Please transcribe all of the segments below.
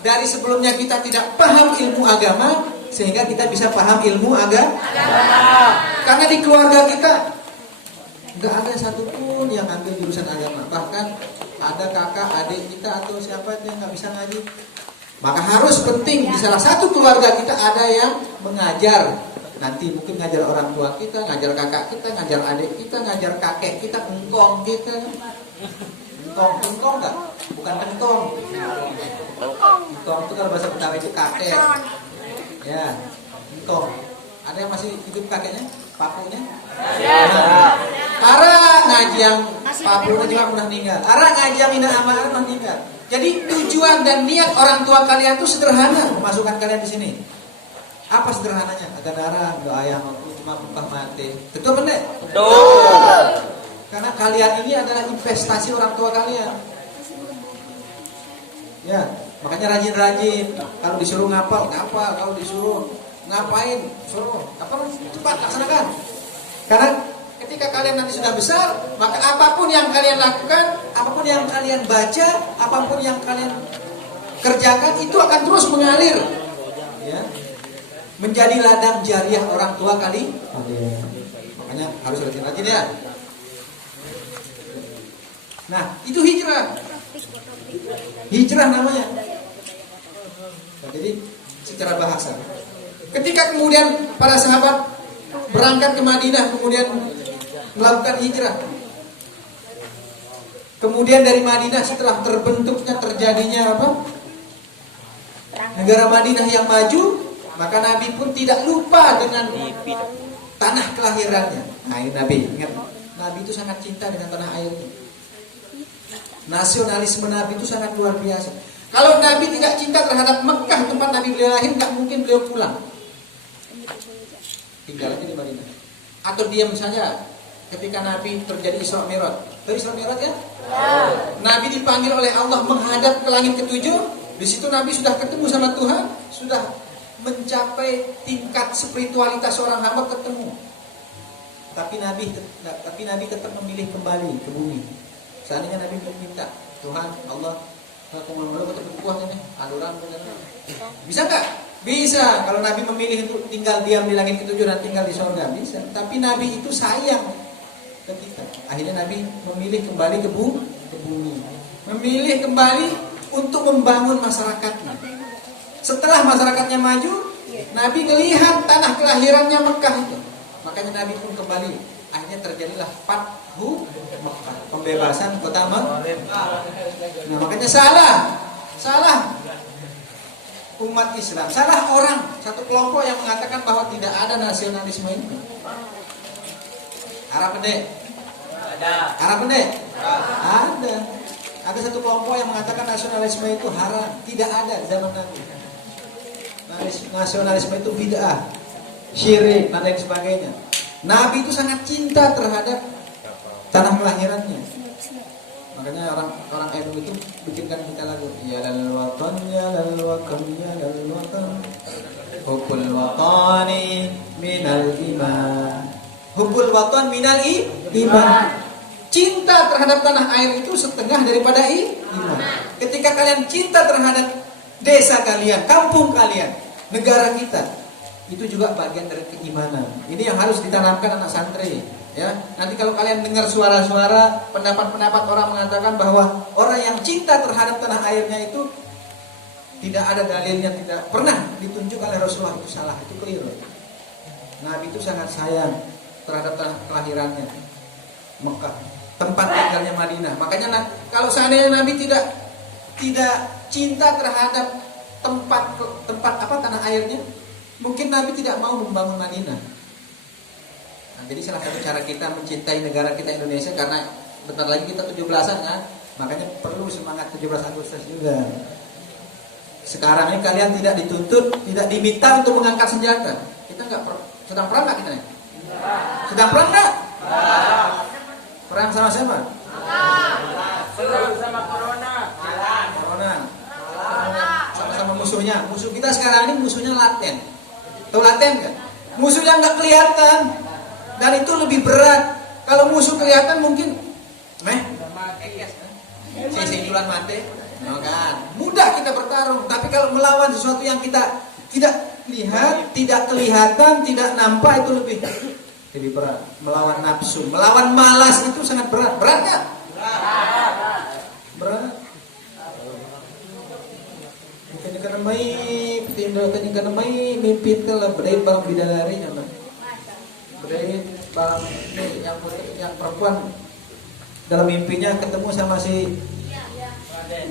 dari sebelumnya kita tidak paham ilmu agama, sehingga kita bisa paham ilmu agama. Karena di keluarga kita nggak ada satupun yang ambil jurusan agama. Bahkan ada kakak, adik kita atau siapa yang nggak bisa ngaji. Maka harus penting di salah satu keluarga kita ada yang mengajar. Nanti mungkin ngajar orang tua kita, ngajar kakak kita, ngajar adik kita, ngajar kakek kita, engkong kita. Engkong nggak? Bukan kentong. Engkong itu kalau bahasa Betawi itu kakek. Ya, engkong. Ada yang masih hidup kakeknya? Papunya? Nah, ara ngaji yang papunya juga pernah meninggal. Ara ngaji yang indah amal pernah meninggal. Jadi tujuan dan niat orang tua kalian itu sederhana, memasukkan kalian di sini. Apa sederhananya? Agar darah doa yang cuma upah mati. Betul benar? Betul. Karena kalian ini adalah investasi orang tua kalian. Ya, makanya rajin-rajin. Kalau disuruh ngapal, ngapal. Kalau disuruh ngapain, suruh. Apa? Cepat laksanakan. Karena ketika kalian nanti sudah besar, maka apapun yang kalian lakukan, apapun yang kalian baca, apapun yang kalian kerjakan, itu akan terus mengalir. Ya. Menjadi ladang jariah orang tua kali. Makanya harus rajin-rajin ya. Nah, itu hijrah. Hijrah namanya. Nah, jadi secara bahasa. Ketika kemudian para sahabat berangkat ke Madinah, kemudian melakukan hijrah. Kemudian dari Madinah setelah terjadinya apa? Negara Madinah yang maju, maka Nabi pun tidak lupa dengan tanah kelahirannya. Nah, ini Nabi, ingat, Nabi itu sangat cinta dengan tanah airnya. Nasionalisme Nabi itu sangat luar biasa. Kalau Nabi tidak cinta terhadap Mekah, tempat Nabi beliau lahir, nggak mungkin beliau pulang. Tinggal aja di Madinah. Atau diam saja ketika Nabi terjadi Isra Mi'raj. Tahu Isra Mi'raj ya? Nabi dipanggil oleh Allah menghadap ke langit ketujuh. Di situ Nabi sudah ketemu sama Tuhan, sudah mencapai tingkat spiritualitas seorang hamba ketemu. Tapi Nabi tetap memilih kembali ke bumi. Seandainya Nabi meminta, Tuhan Allah, aku mau ketemu kuahnya nih, aluran bisa nggak? Bisa. Kalau Nabi memilih untuk tinggal diam di langit ketujuh dan tinggal di surga, bisa. Tapi Nabi itu sayang ke kita. Akhirnya Nabi memilih kembali ke bumi. Memilih kembali untuk membangun masyarakatnya. Setelah masyarakatnya maju, Nabi melihat tanah kelahirannya Mekah itu. Makanya Nabi pun kembali. Akhirnya terjadilah Fathu Mekah, pembebasan kota Mekah. Nah, makanya salah umat Islam, salah orang, satu kelompok yang mengatakan bahwa tidak ada nasionalisme itu. Arab pendek? Arab pendek? Ada. Ada satu kelompok yang mengatakan nasionalisme itu haram. Tidak ada di zaman Nabi. Nasionalisme itu bid'ah, syirik dan lain sebagainya. Nabi itu sangat cinta terhadap tanah kelahirannya. Makanya orang NU itu bikinkan kita lagu, ya lal watan, ya lal watan, ya lal watan, hubbul watani minal iman, hubbul watan minal iman. Cinta terhadap tanah air itu setengah daripada iman. Ketika kalian cinta terhadap desa kalian, kampung kalian, negara kita, itu juga bagian dari keimanan. Ini yang harus ditanamkan anak santri. Ya, nanti kalau kalian dengar suara-suara, pendapat-pendapat orang mengatakan bahwa orang yang cinta terhadap tanah airnya itu tidak ada dalilnya, tidak pernah ditunjuk oleh Rasulullah, itu salah, itu keliru. Nabi itu sangat sayang terhadap tanah kelahirannya Mekah, tempat tinggalnya Madinah. Makanya kalau seandainya Nabi tidak cinta terhadap tempat apa tanah airnya, mungkin Nabi tidak mau membangun Madinah. Nah, jadi salah satu cara kita mencintai negara kita Indonesia, karena bentar lagi kita 17-an kan, makanya perlu semangat 17 Agustus juga. Sekarang ini kalian tidak dituntut, tidak diminta untuk mengangkat senjata. Kita sedang perang nggak kita nih? Sedang perang nggak? Perang sama siapa? Perang sama corona. Sama-sama musuhnya. Musuh kita sekarang ini musuhnya laten. Tahu laten nggak? Musuhnya nggak kelihatan. Dan itu lebih berat. Kalau musuh kelihatan mungkin, sisi bulan mati. Ya kan? Mudah kita bertarung, tapi kalau melawan sesuatu yang kita tidak lihat, tidak kelihatan, tidak nampak itu lebih berat. Melawan nafsu, melawan malas itu sangat berat. Berat nggak? Berat. Tindakan karena mimpi telah berdaya bang bidadari nyaman. Berdaya bang yang perempuan dalam mimpinya ketemu sama si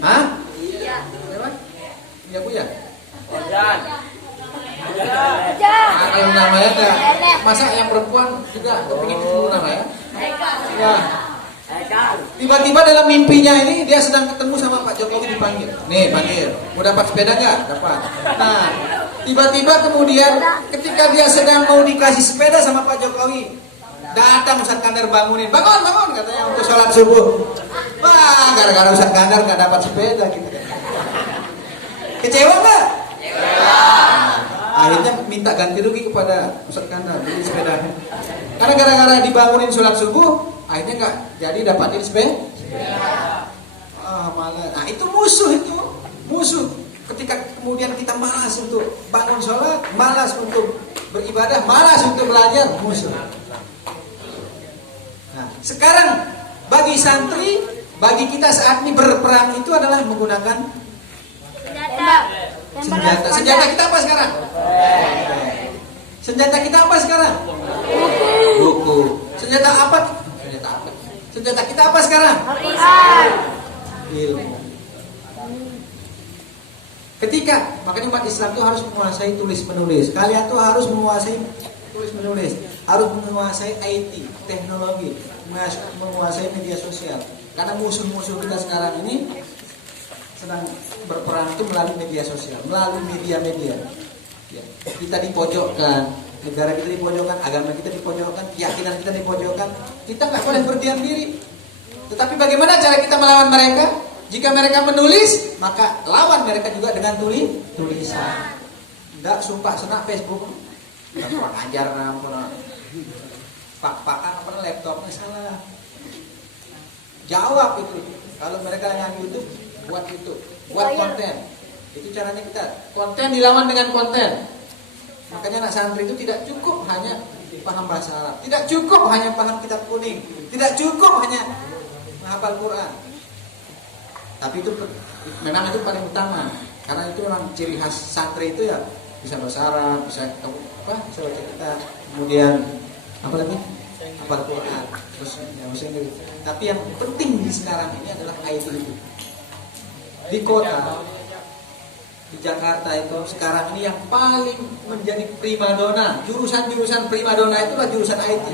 Hah? Siapa? Iya Bu ya? Ojan. Nah, kalau namanya enggak, masa yang perempuan juga kepingin ketemu namanya? Ya. Tiba-tiba dalam mimpinya ini dia sedang ketemu sama Pak Jokowi dipanggil. Nih panggil, mau dapat sepeda nggak? Dapat. Nah, tiba-tiba kemudian ketika dia sedang mau dikasih sepeda sama Pak Jokowi, datang Ustadz Kandar bangunin, bangun katanya untuk sholat subuh. Wah, gara-gara Ustadz Kandar nggak dapat sepeda gitu. Kecewa nggak? Akhirnya minta ganti rugi kepada Ustadz Kandar beli sepeda. Karena gara-gara dibangunin sholat subuh, akhirnya nggak jadi dapatin sepeda. Malah. Nah itu musuh. Ketika kemudian kita malas untuk bangun sholat, malas untuk beribadah, malas untuk belajar, musuh. Nah, sekarang bagi santri, bagi kita saat ini berperang itu adalah menggunakan senjata. Senjata kita apa sekarang? Senjata kita apa sekarang? Buku. Senjata apa? Senjata kita apa sekarang? Ilmu. Makanya umat Islam itu harus menguasai tulis menulis. Kalian tuh harus menguasai tulis menulis, harus menguasai IT, teknologi, menguasai media sosial. Karena musuh-musuh kita sekarang ini sedang berperang itu melalui media sosial, melalui media-media. Ya, kita dipojokkan, negara kita dipojokkan, agama kita dipojokkan, keyakinan kita dipojokkan. Kita nggak boleh berdiam diri. Tetapi bagaimana cara kita melawan mereka? Jika mereka menulis, maka lawan mereka juga dengan tulisan. Enggak sumpah senak Facebook. Kurang ajar pak-pakan apa laptopnya salah. Jawab itu. Kalau mereka yang YouTube, buat konten. Itu caranya kita. Konten dilawan dengan konten. Makanya anak santri itu tidak cukup hanya paham bahasa Arab, tidak cukup hanya paham kitab kuning, tidak cukup hanya menghafal Quran. Tapi itu memang itu paling utama, karena itu memang ciri khas santri itu ya bisa bahasa Arab, bisa baca kita, kemudian apa lagi? Hafal Quran, terus ya Inggris. Tapi yang penting di sekarang ini adalah IT itu. Di kota, di Jakarta itu sekarang ini yang paling menjadi primadona, jurusan-jurusan primadona itulah jurusan IT.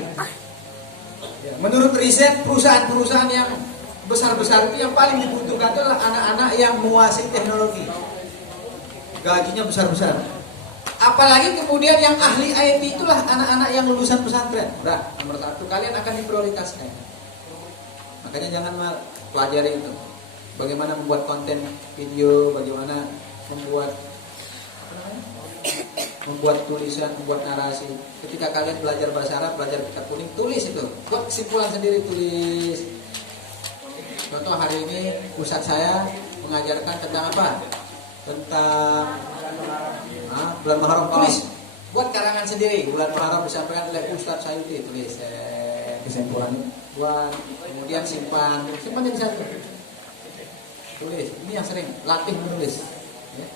Ya, menurut riset perusahaan-perusahaan yang besar-besar itu yang paling dibutuhkan adalah anak-anak yang menguasai teknologi. Gajinya besar-besar. Apalagi kemudian yang ahli IT itulah anak-anak yang lulusan pesantren. Udah, nomor satu kalian akan diprioritaskan. Makanya jangan pelajari itu. Bagaimana membuat konten video, bagaimana membuat tulisan, membuat narasi. Ketika kalian belajar bahasa Arab, belajar kitab kuning, tulis itu. Buat kesimpulan sendiri, tulis. Contoh hari ini Ustadz saya mengajarkan tentang apa? Tentang bulan Muharram, tulis. Buat karangan sendiri, bulan Muharram disampaikan oleh Ustadz Sayuti, tulis kesimpulannya. Buat kemudian simpan jadi satu. Tulis, ini yang sering latih menulis. Ya.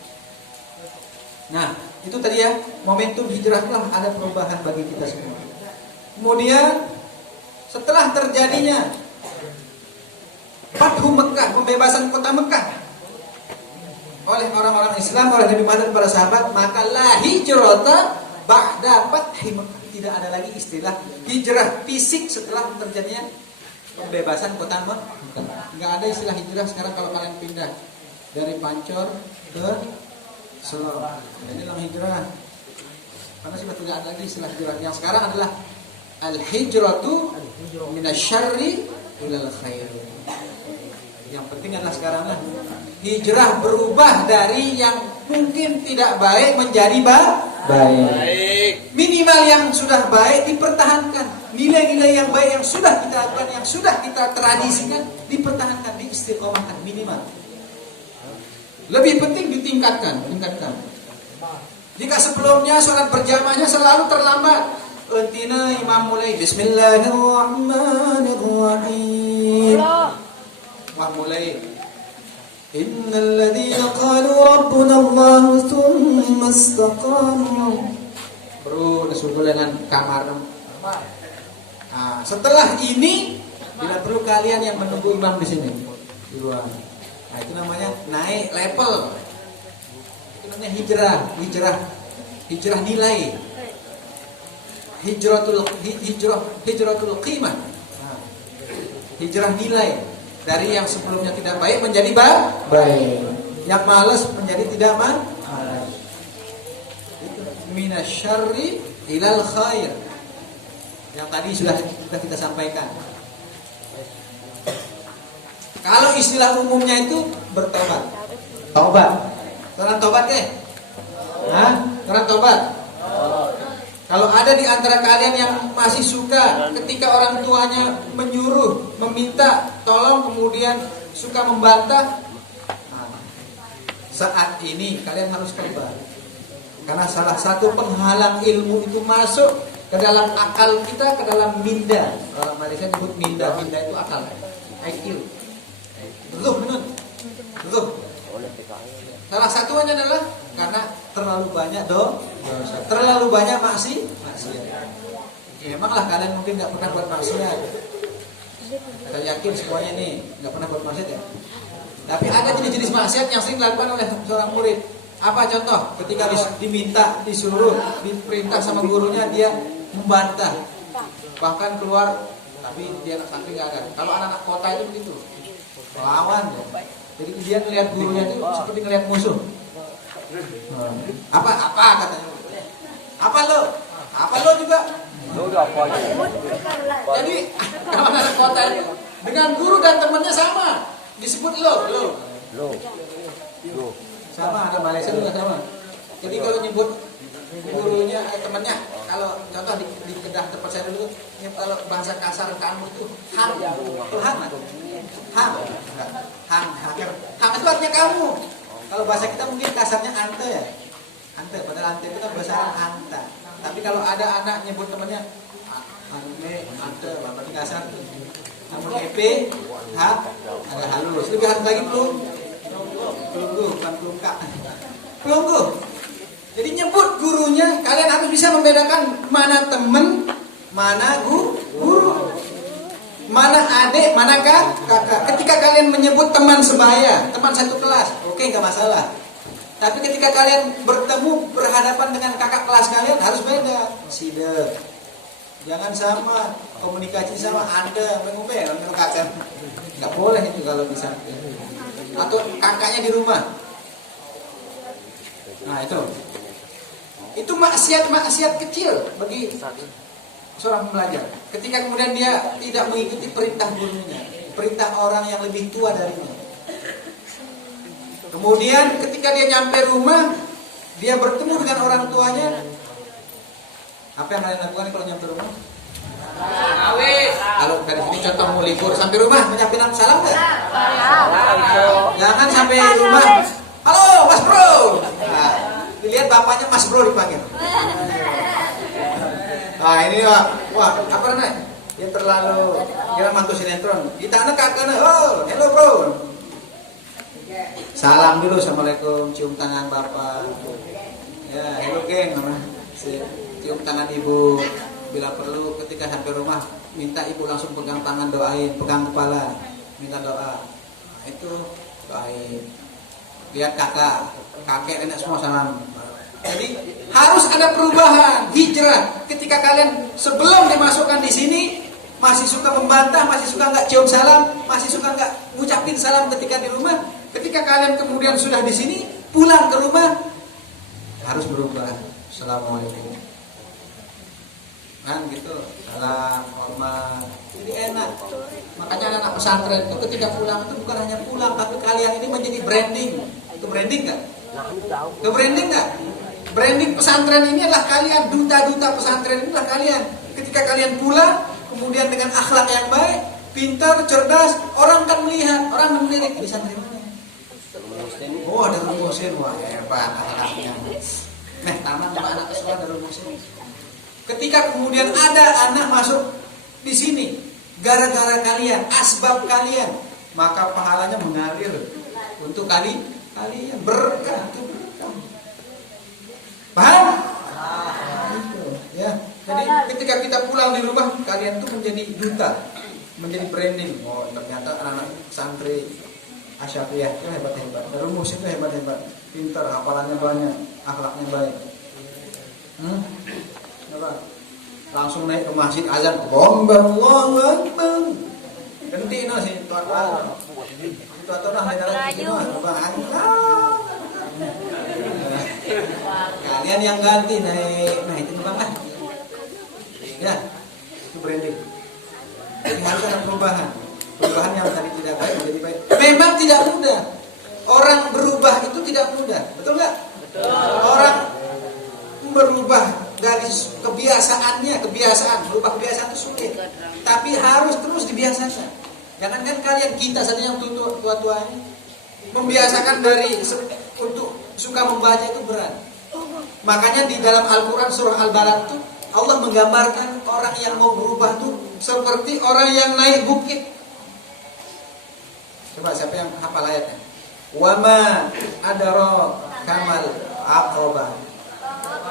Nah, itu tadi ya, momentum hijrah telah ada perubahan bagi kita semua. Kemudian setelah terjadinya Fathu Mekah, pembebasan kota Mekah oleh orang-orang Islam, oleh Nabi Muhammad dan para sahabat, maka la hijrata ba'da fathi Mekah. Tidak ada lagi istilah hijrah fisik setelah terjadinya pembebasan kota Mekah. Enggak ada istilah hijrah sekarang kalau kalian pindah dari Pancor ke Solo. Ini dalam hijrah. Karena sudah tidak ada lagi istilah hijrah. Yang sekarang adalah al-hijratu minasyarri ilal khair. Yang penting adalah sekarang lah hijrah berubah dari yang mungkin tidak baik menjadi baik. Minimal yang sudah baik dipertahankan. Nilai-nilai yang baik yang sudah kita lakukan, yang sudah kita tradisikan dipertahankan, diistiqomahkan minimal. Lebih penting tingkatkan. Jika sebelumnya sholat berjamaahnya selalu terlambat, entina imam mulai Bismillahirrahmanirrahim. Wah mulai. Innal ladzina qalu rabbuna Allah tsumma istaqamu. Bro, disuruh dengan kamar. Nah, setelah ini bila perlu kalian yang menunggu imam di sini di luar. Nah, itu namanya naik level. Itu namanya hijrah nilai. Hijratul qimah. Nah, hijrah nilai dari yang sebelumnya tidak baik menjadi baik. Yang malas menjadi tidak malas. Itu minasyarri ilal khair. Yang tadi sudah kita sampaikan. Kalau istilah umumnya itu bertobat. Orang tobat ke? Orang tobat. Kalau ada di antara kalian yang masih suka ketika orang tuanya menyuruh, meminta tolong kemudian suka membantah, saat ini kalian harus tobat. Karena salah satu penghalang ilmu itu masuk ke dalam akal kita, ke dalam minda. Orang Malaysia nyebut minda itu akal, IQ. Betul. Salah satunya adalah karena terlalu banyak dosa, terlalu banyak maksiat. Ya, memanglah kalian mungkin nggak pernah buat maksiat. Saya yakin semuanya nih nggak pernah buat maksiat ya. Tapi ada jenis-jenis maksiat yang sering dilakukan oleh seorang murid. Apa contoh? Ketika diminta, disuruh, diperintah sama gurunya, dia membantah, bahkan keluar, tapi nggak ada. Kalau anak-anak kota itu begitu. Lawan ya. Jadi dia ngelihat gurunya itu seperti ngelihat musuh. Apa katanya? Apa lo juga? Jadi kalau anak kota itu dengan guru dan temannya sama, disebut lo. Sama, ada Malaysia juga sama. Jadi kalau nyebut gurunya, temannya, kalau contoh di Kedah tempat saya dulu, kalau bahasa kasar kamu itu hang itu artinya kamu. Kalau bahasa kita mungkin kasarnya ante ya, padahal ante itu kan bahasa anta. Tapi kalau ada anak nyebut temannya ante, berarti kasar. Namun EP, ada halus. Lebih halus lagi pelunggu, bukan pelunggu. Jadi nyebut gurunya, kalian harus bisa membedakan mana teman, mana guru, mana adik, mana kakak. Ketika kalian menyebut teman sebaya, teman satu kelas, oke, nggak masalah. Tapi ketika kalian berhadapan dengan kakak kelas kalian, harus beda. Sida, jangan sama, komunikasi sama anda, mengumel kakak. Nggak boleh itu kalau bisa. Atau kakaknya di rumah. Nah itu maksiat kecil bagi seorang pelajar. Ketika kemudian dia tidak mengikuti perintah gurunya, perintah orang yang lebih tua darinya. Kemudian ketika dia nyampe rumah, dia bertemu dengan orang tuanya. Apa yang kalian lakukan kalau nyampe rumah? Kalau dari sini contoh mau libur sampai rumah menyampaikan salam nggak? Jangan sampai rumah. Halo Mas Bro. Nah, dilihat bapaknya Mas Bro dipanggil. Nah ini wah apa namanya? Dia terlalu kira mantu sinetron. Kita anak kakaknya, oh hello bro. Salam dulu, assalamualaikum, cium tangan bapak. Ya hello geng, cium tangan ibu. Bila perlu ketika sampai rumah minta ibu langsung pegang tangan doain, pegang kepala, minta doa. Nah, itu doain. Lihat kakek nenek semua salam. Jadi harus ada perubahan, hijrah. Ketika kalian sebelum dimasukkan di sini masih suka membantah, masih suka nggak cium salam, masih suka nggak ngucapin salam ketika di rumah. Ketika kalian kemudian sudah di sini, pulang ke rumah harus berubah. Assalamualaikum. Kan gitu, salam, hormat. Jadi enak. Makanya anak pesantren itu ketika pulang itu bukan hanya pulang, tapi kalian ini menjadi branding. Itu branding nggak? Itu branding nggak? Branding pesantren ini adalah kalian, duta-duta pesantren ini adalah kalian. Ketika kalian pulang, kemudian dengan akhlak yang baik, pintar, cerdas, orang kan melihat, orang melirik di pesantren mana? Wah, ada rumusin, wah hebat anaknya. Nah, tamat sama anak sekolah ada rumusin. Ketika kemudian ada anak masuk di sini, gara-gara kalian, asbab kalian, maka pahalanya mengalir untuk kalian berkah, itu berkah. Paham? Itu, ya. Jadi ketika kita pulang di rumah, kalian tuh menjadi duta, menjadi branding. Oh, ternyata anak-anak santri Asyafiyah itu hebat-hebat, rumus itu hebat-hebat, pintar, hafalannya banyak, akhlaknya baik. Apa? Langsung naik ke masjid azan, Allahu Akbar. Ganti nasi tuan-tuan. Tuan-tuan dah negara semua, kalian yang ganti naik itu bang lah. Ya, itu branding. Jadi harus ada perubahan. Perubahan yang tadi tidak baik menjadi baik. Memang tidak mudah. Orang berubah itu tidak mudah, betul nggak? Betul. Orang berubah dari kebiasaan, berubah kebiasaan itu sulit. Tapi harus terus dibiasakan. Jangankan kalian, kita saja yang tua-tua ini membiasakan untuk suka membaca itu berat. Makanya di dalam Al-Quran surah Al-Balad itu Allah menggambarkan orang yang mau berubah itu seperti orang yang naik bukit. Coba siapa yang hafal ayatnya? Wama adaro kamal aqobah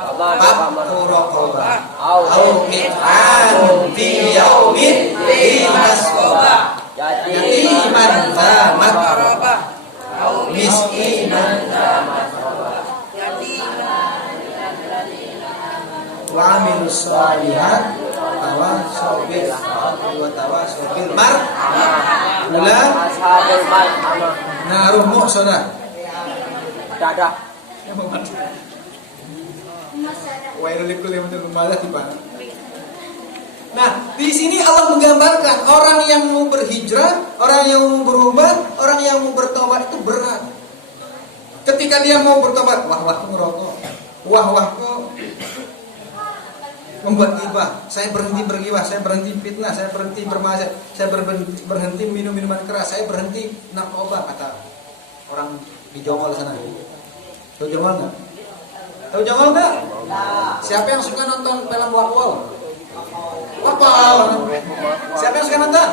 Fakku raqobah Au mit'an fi yaumin fi masqobah Yatiman za makrobah Miskinan za makrobah Wa amilus shalihat Tawasau bil haqqi wa tawasau bil mar'ah. Ulang ashabul mal'amah. Naruh muqsadah. Dadah. Wailul likulli mumalah tiba. Nah, di sini Allah menggambarkan orang yang mau berhijrah, orang yang mau berubah, orang yang mau bertobat itu berat. Ketika dia mau bertobat, wah ngerokok. Wah membuat gibah, saya berhenti bergibah, saya berhenti fitnah, saya berhenti bermaksiat, saya berhenti minum minuman keras, saya berhenti narkoba, kata orang di Jongol sana. Tahu Jongol nggak? Tahu Jongol nggak? Siapa yang suka nonton film Warwol? Siapa yang suka nonton?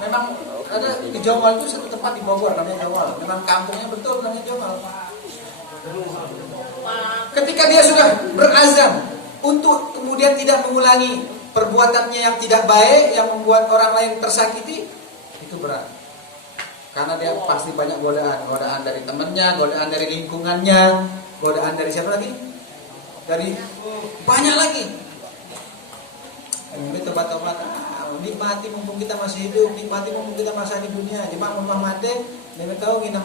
Memang ada di Jongol itu satu tempat di Bogor namanya Jongol. Memang kampungnya betul namanya Jongol. Ketika dia sudah berazam untuk kemudian tidak mengulangi perbuatannya yang tidak baik, yang membuat orang lain tersakiti, itu berat. Karena dia pasti banyak godaan dari temannya, godaan dari lingkungannya, godaan dari siapa lagi? Dari banyak lagi. Ini tobat-tobat, nikmati mumpung kita masih hidup, nikmati mumpung kita masih di dunia. Jemaah mumpung mati, dia tahu nginam.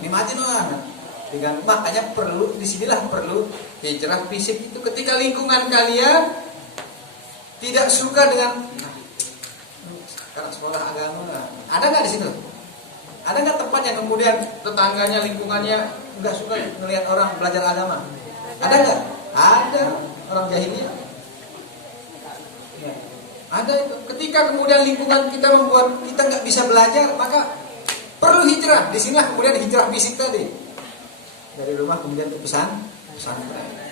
Nikmati doang. Makanya disinilah perlu hijrah fisik itu. Ketika lingkungan kalian tidak suka dengan karena sekolah agama, ada nggak di situ? Ada nggak tempat yang kemudian tetangganya, lingkungannya nggak suka melihat orang belajar agama? Ada nggak? Ada orang jahiliyah. Ada itu. Ketika kemudian lingkungan kita membuat kita nggak bisa belajar, maka perlu hijrah. Disinilah kemudian hijrah fisik tadi. Dari rumah kemudian ke pesantren.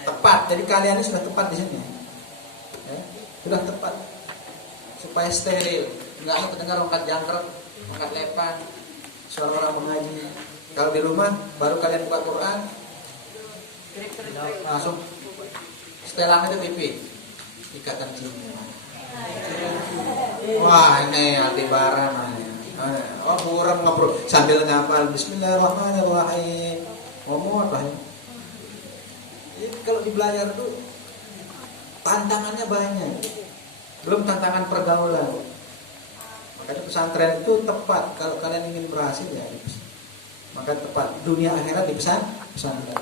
Tepat. Jadi kalian ini sudah tepat di sini. Ya, sudah tepat. Supaya steril. Enggak mau terdengar ongkat jangkrik, ongkat lepan, suara orang mengaji. Kalau di rumah baru kalian buka Quran, langsung setelannya itu TV, ikatan cinta. Wah ini Aldebaran. Oh buram ngobrol sambil ngapal Bismillahirrahmanirrahim. Ngomong apa ya? Jadi kalau di belajar itu tantangannya banyak. Belum tantangan pergaulan. Makanya pesantren itu tepat kalau kalian ingin berhasil ya. Maka tepat dunia akhirat di pesantren.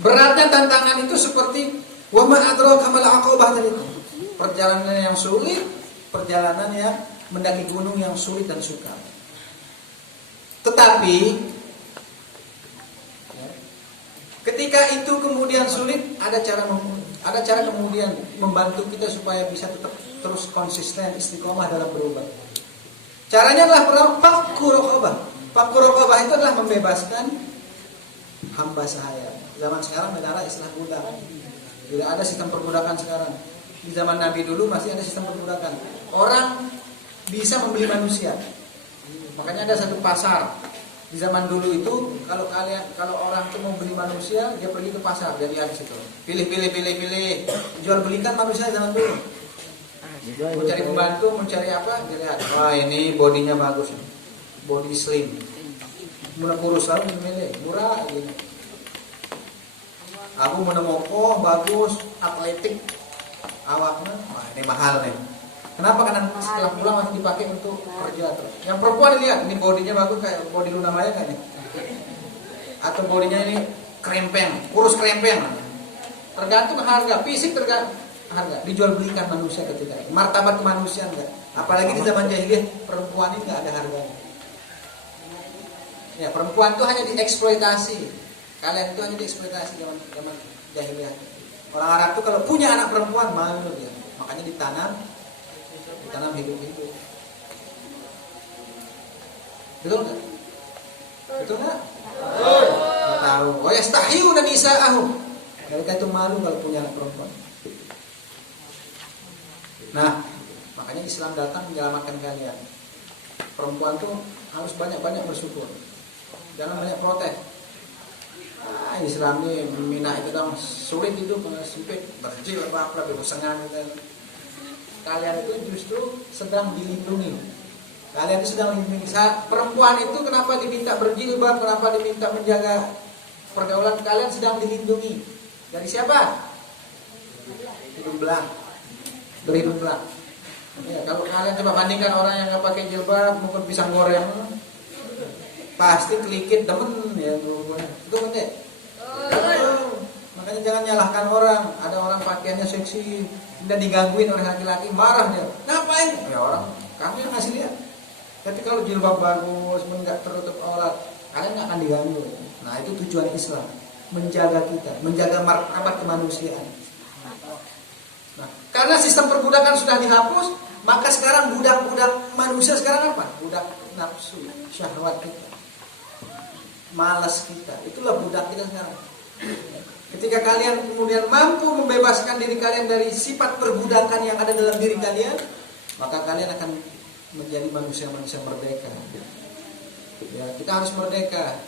Beratnya tantangan itu seperti wa ma adraka mal aqabah tadi itu. Perjalanan yang sulit, perjalanan yang mendaki gunung yang sulit dan sukar. Tetapi ketika itu kemudian sulit, ada cara kemudian membantu kita supaya bisa tetap terus konsisten istiqomah dalam berubah. Caranya adalah fakku raqabah. Fakku raqabah itu adalah membebaskan hamba sahaya. Zaman sekarang negara istilah budak. Tidak ada sistem perbudakan sekarang. Di zaman Nabi dulu masih ada sistem perbudakan. Orang bisa membeli manusia. Makanya ada satu pasar. Di zaman dulu itu kalau orang itu mau beli manusia, dia pergi ke pasar, dia lihat di situ. Pilih. Jual belikan manusia zaman dulu. Mau cari pembantu, mau cari apa, dia lihat. Wah, ini bodinya bagus. Body slim. Murah kurus lalu milih, murah gini. Aku menemukan bagus, atletik, awaknya, wah ini mahal nih. Kenapa? Karena setelah pulang masih dipakai untuk kerja terus. Yang perempuan lihat, ini bodinya bagus kayak body Luna Maya nggak nih? Atau bodinya ini krempeng, kurus krempeng. Tergantung harga, fisik tergantung harga. Dijual belikan manusia ketika itu. Martabat kemanusiaan enggak. Apalagi di zaman jahiliyah perempuan ini nggak ada harganya. Ya perempuan itu hanya dieksploitasi. Kalian itu hanya dieksploitasi zaman jahiliyah. Orang Arab itu kalau punya anak perempuan malu dia, makanya ditanam hidup-hidup. Betul nggak? Betul nggak? Nggak tahu. Oh ya stahiu dan isa'ahum. Mereka itu malu kalau punya anak perempuan. Nah, makanya Islam datang menyelamatkan kalian. Perempuan tuh harus banyak-banyak bersyukur. Jangan banyak protes. Islam ini mina itu dong sulit itu sempit berjil apa bersengan gitu. Kalian itu justru sedang dilindungi. Kalian itu sedang dilindungi. Perempuan itu kenapa diminta berjilbab, kenapa diminta menjaga pergaulan? Kalian sedang dilindungi. Dari siapa? Hidung belang. Berhidung belang. Ya, kalau kalian coba bandingkan orang yang nggak pakai jilbab, mungkin pisang goreng, pasti kelikit demen ya. Itu bener. Makanya jangan nyalahkan orang. Ada orang pakaiannya seksi, tidak digangguin oleh laki-laki, marah dia. Ngapain? Ya orang, kamu yang ngasih lihat. Tapi kalau jilbab bagus, nggak tertutup aurat, kalian nggak akan diganggu. Nah itu tujuan Islam, menjaga kita, menjaga martabat kemanusiaan. Nah, karena sistem perbudakan sudah dihapus, maka sekarang budak-budak manusia sekarang apa? Budak nafsu, syahwat kita, malas kita. Itulah budak kita sekarang. Ketika kalian kemudian mampu membebaskan diri kalian dari sifat perbudakan yang ada dalam diri kalian, maka kalian akan menjadi manusia-manusia merdeka. Ya, kita harus merdeka.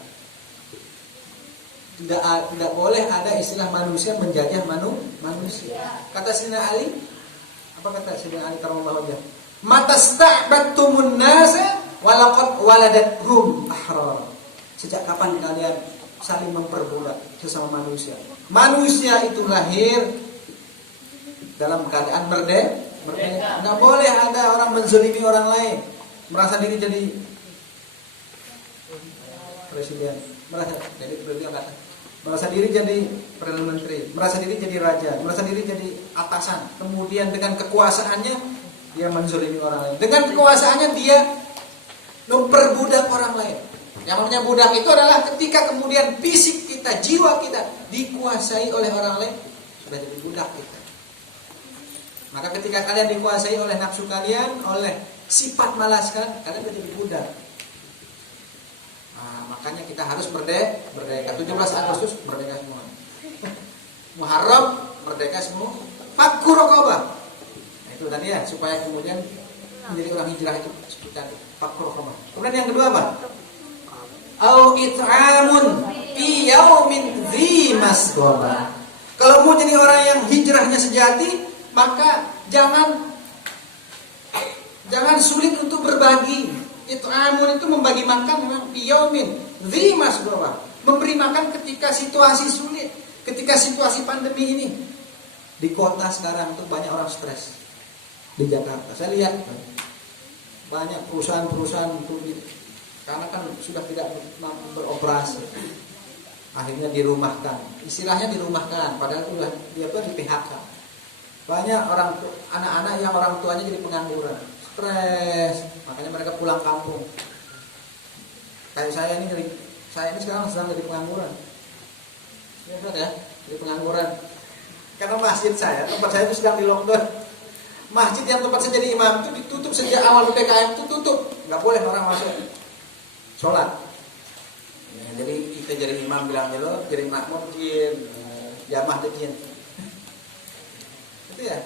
Tidak boleh ada istilah manusia menjajah manusia. Kata Sayyidina Ali, apa kata Sayyidina Ali karramallahu wajhah? Matasta'battumun nasa walaqad waladathum ahrar. Sejak kapan kalian saling memperbudak sesama manusia? Manusia itu lahir dalam keadaan merdeka. Nggak boleh ada orang menzalimi orang lain, merasa diri jadi presiden, merasa diri jadi perdana menteri, merasa diri jadi raja, merasa diri jadi atasan. Kemudian dengan kekuasaannya dia menzalimi orang lain. Dengan kekuasaannya dia memperbudak orang lain. Yang namanya budak itu adalah ketika kemudian fisik kita, jiwa kita dikuasai oleh orang lain, sudah jadi budak kita. Maka ketika kalian dikuasai oleh nafsu kalian, oleh sifat malas kalian menjadi budak. Nah, makanya kita harus merdeka. 17 Agustus merdeka semua. Muharram merdeka semua. Fakku raqabah. Nah, itu tadi ya, supaya kemudian menjadi orang hijrah itu seperti fakku raqabah. Kemudian yang kedua apa? Au it'amun fi yaumin dzi masghaba. Kalau mau jadi orang yang hijrahnya sejati, maka jangan sulit untuk berbagi. It'amun itu membagi makan memang fi yaumin dzi masghaba. Memberi makan ketika situasi sulit, ketika situasi pandemi ini. Di kota sekarang itu banyak orang stres. Di Jakarta saya lihat banyak perusahaan-perusahaan karena kan sudah tidak mampu beroperasi, akhirnya dirumahkan. Istilahnya dirumahkan, padahal udah dia tuh di PHK. Banyak anak-anak yang orang tuanya jadi pengangguran, stres, makanya mereka pulang kampung. Kayak saya ini sekarang sedang jadi pengangguran. Ya, jadi pengangguran. Karena masjid saya, tempat saya itu sedang di lockdown. Masjid yang tempat saya jadi imam itu ditutup sejak awal PPKM itu tutup. nggak boleh orang masuk sholat. Ya, jadi kita jadi imam bilang lo, jadi makmum jin, jamaah jin. Itu ya.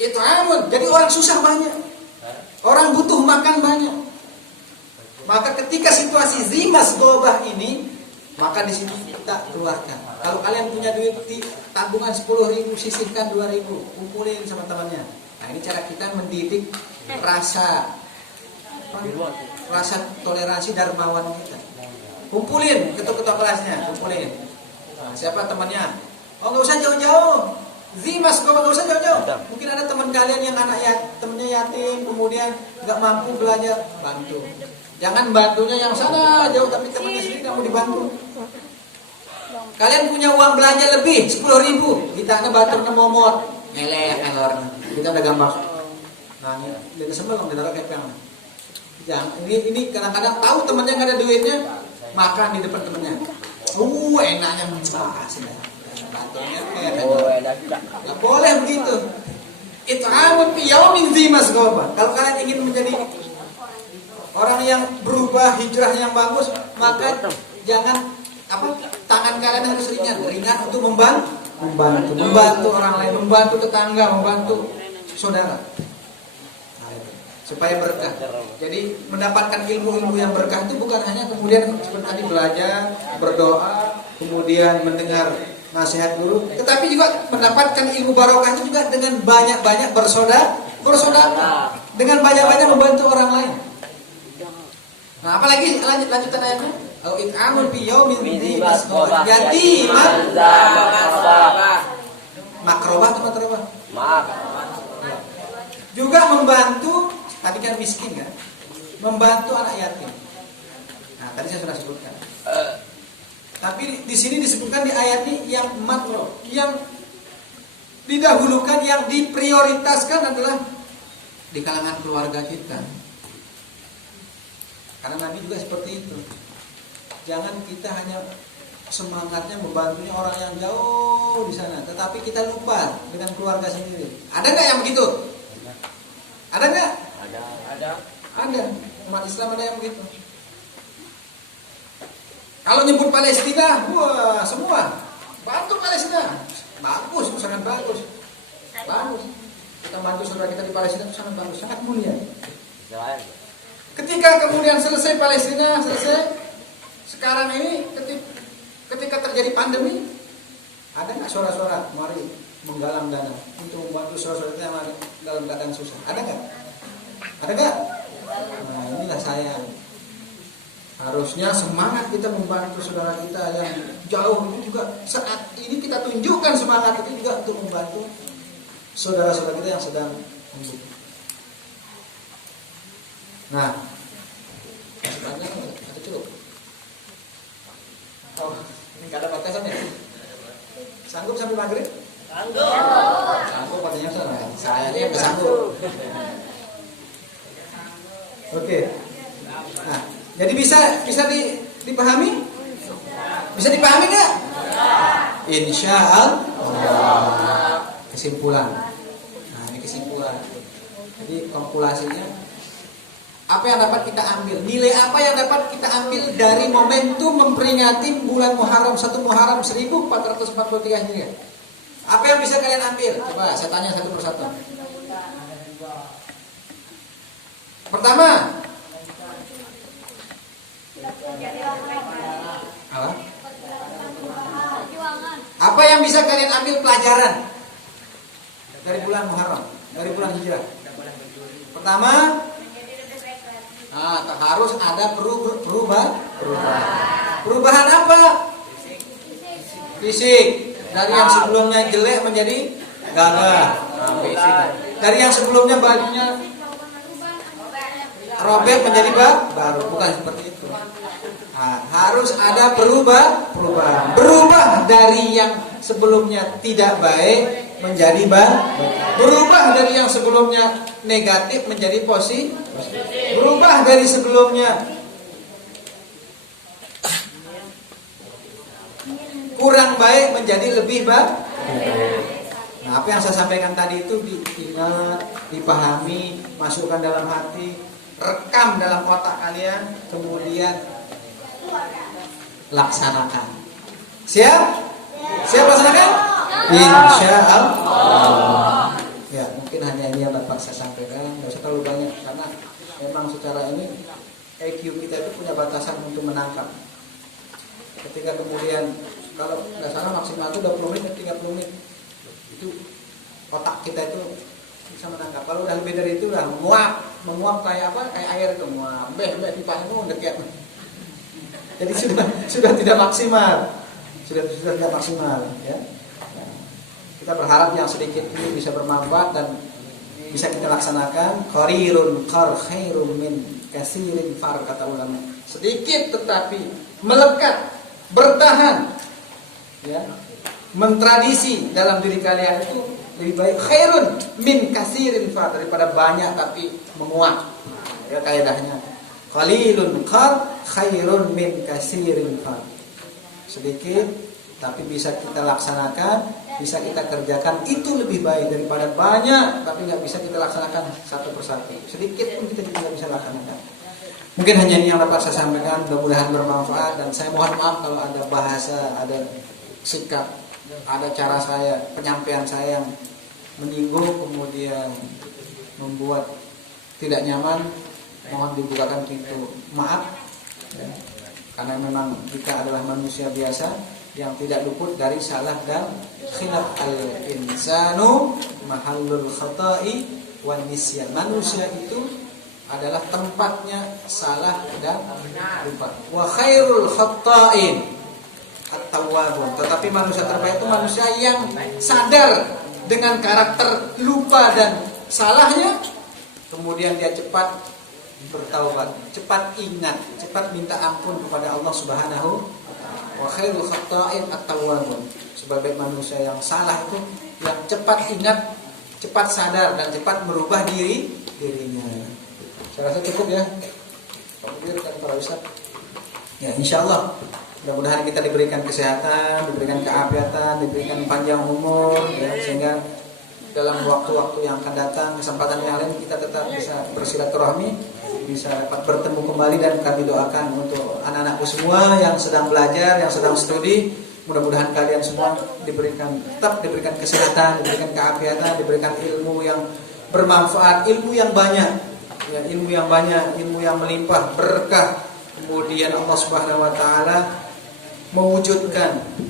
Itu amun. Jadi orang susah banyak, orang butuh makan banyak. Maka ketika situasi zimas gobah ini, maka di sini kita keluarkan. Kalau kalian punya duit di tabungan 10.000, sisihkan 2.000, kumpulin sama temannya. Nah ini cara kita mendidik rasa toleransi dermawan kita. Kumpulin ketua-ketua kelasnya, kumpulin. Nah, siapa temannya? Oh nggak usah jauh-jauh. Zimas gobah nggak usah jauh-jauh. Mungkin ada teman kalian yang temennya yatim, kemudian nggak mampu belajar, bantu. Jangan bantunya yang sana jauh, tapi temannya sendiri kamu dibantu. Kalian punya uang belanja lebih 10.000, kita ngebatur nemomot, ngelor, kita udah gambar. Nah ini sebelum ditaruh kepeng. Jangan ini kadang-kadang tahu temannya nggak ada duitnya, makan di depan temannya. Enaknya makasih dah. Bantunya nggak boleh begitu. Itu amun yaumin zimas gobah. Kalau kalian ingin menjadi orang yang berubah, hijrah yang bagus, maka jangan tangan kalian harus ringan untuk membantu orang lain, membantu tetangga, membantu saudara, supaya berkah. Jadi mendapatkan ilmu-ilmu yang berkah itu bukan hanya kemudian seperti tadi belajar, berdoa, kemudian mendengar nasihat guru, tetapi juga mendapatkan ilmu barokah itu juga dengan banyak-banyak bersaudara, dengan banyak-banyak membantu orang lain. Nah, apalagi lanjutan ayatnya? Au it'amun fi yaumin dzi masghab yatiman makrobah atau makrobah? Juga membantu, tadi kan miskin kan? Membantu anak yatim. Nah, tadi saya sudah sebutkan. Tapi di sini disebutkan di ayat ini yang makro, yang didahulukan, yang diprioritaskan adalah di kalangan keluarga kita. Karena Nabi juga seperti itu. Jangan kita hanya semangatnya membantunya orang yang jauh di sana, tetapi kita lupa dengan keluarga sendiri. Ada nggak yang begitu? Ada nggak? Ada. Umat Islam ada yang begitu. Kalau nyebut Palestina, wah semua bantu Palestina. Bagus, sangat bagus. Bagus. Kita bantu saudara kita di Palestina itu sangat bagus, sangat mulia. Ketika kemudian selesai Palestina, sekarang ini ketika terjadi pandemi, ada nggak suara-suara mari menggalang dana untuk membantu saudara-saudara kita yang dalam keadaan susah? Ada nggak? Ada nggak? Nah inilah saya. Harusnya semangat kita membantu saudara kita yang jauh itu juga saat ini kita tunjukkan semangat itu juga untuk membantu saudara-saudara kita yang sedang membutuhkan. Nah, ada cukup. Oh, ini nggak ada batasan ya? Sanggup sampai maghrib? Sanggup katanya saya ini yang sanggup. Oke. Nah, jadi bisa dipahami? Bisa dipahami nggak? Insya Allah. Kesimpulan. Nah, ini kesimpulan. Jadi kalkulasinya. Apa yang dapat kita ambil? Nilai apa yang dapat kita ambil dari momentum memperingati bulan Muharram 1 Muharram 1443 Hijriah? Apa yang bisa kalian ambil? Coba saya tanya satu persatu. Pertama, apa yang bisa kalian ambil pelajaran dari bulan Muharram, dari bulan Hijrah? Pertama, harus ada perubahan. Perubahan apa? Fisik. Dari yang sebelumnya jelek menjadi gagah. Fisik. Dari yang sebelumnya bajunya robek menjadi baru. Bukan seperti itu. Harus ada perubahan. Berubah dari yang sebelumnya tidak baik menjadi baik. Berubah dari yang sebelumnya negatif menjadi positif. Berubah dari sebelumnya kurang baik menjadi lebih baik. Nah, apa yang saya sampaikan tadi itu diingat, dipahami, masukkan dalam hati, rekam dalam otak kalian, kemudian laksanakan. Siap? Siap laksanakan? Insya Allah. Ya, mungkin hanya ini yang dapat saya sampaikan. Tidak usah terlalu banyak karena memang secara ini IQ kita itu punya batasan untuk menangkap. Ketika kemudian kalau nggak salah maksimal itu 20 menit, 30 menit itu otak kita itu bisa menangkap. Kalau udah lebih dari itu udah menguap kayak apa? Kayak air itu menguap. Beh pipanya itu dekat. Jadi sudah tidak maksimal. Sudah tidak maksimal, ya. Nah, kita berharap yang sedikit ini bisa bermanfaat dan bisa kita laksanakan. Khairun min katsirin far, kata ulama. Sedikit tetapi melekat, bertahan, ya, mentradisi dalam diri kalian itu lebih baik khairun min katsirin far, daripada banyak tapi menguap. Ya, kaidahnya qalilun khairun min katsirin far. Sedikit tapi bisa kita laksanakan, bisa kita kerjakan, itu lebih baik daripada banyak tapi nggak bisa kita laksanakan satu persatu. Sedikit pun kita tidak bisa laksanakan. Mungkin hanya ini yang dapat saya sampaikan, mudah-mudahan bermanfaat, dan saya mohon maaf kalau ada bahasa, ada sikap, ada cara saya, penyampaian saya yang menyinggung kemudian membuat tidak nyaman. Mohon dibukakan pintu maaf, ya. Karena memang kita adalah manusia biasa yang tidak luput dari salah dan khilaf. Al-insanu mahallul khata'i wan nisyan. Manusia itu adalah tempatnya salah dan lupa. Wa khairul khata'in at-tawwabun. Tetapi manusia terbaik itu manusia yang sadar dengan karakter lupa dan salahnya, kemudian dia cepat bertaubat, cepat ingat, cepat minta ampun kepada Allah Subhanahu wa khairul khata'in at-tawwabun. Sebagai manusia yang salah itu yang cepat ingat, cepat sadar dan cepat merubah dirinya. Saya rasa cukup ya. Kemudian para ustaz. Ya, insyaallah mudah-mudahan kita diberikan kesehatan, diberikan keafiatan, diberikan panjang umur, ya, sehingga dalam waktu-waktu yang akan datang, kesempatan yang lain kita tetap bisa bersilaturahmi, bisa dapat bertemu kembali. Dan kami doakan untuk anak-anakku semua yang sedang belajar, yang sedang studi, mudah-mudahan kalian semua tetap diberikan kesehatan, diberikan keafiatan, diberikan ilmu yang bermanfaat, ilmu yang banyak, ya, ilmu yang melimpah berkah. Kemudian Allah Subhanahu wa taala mewujudkan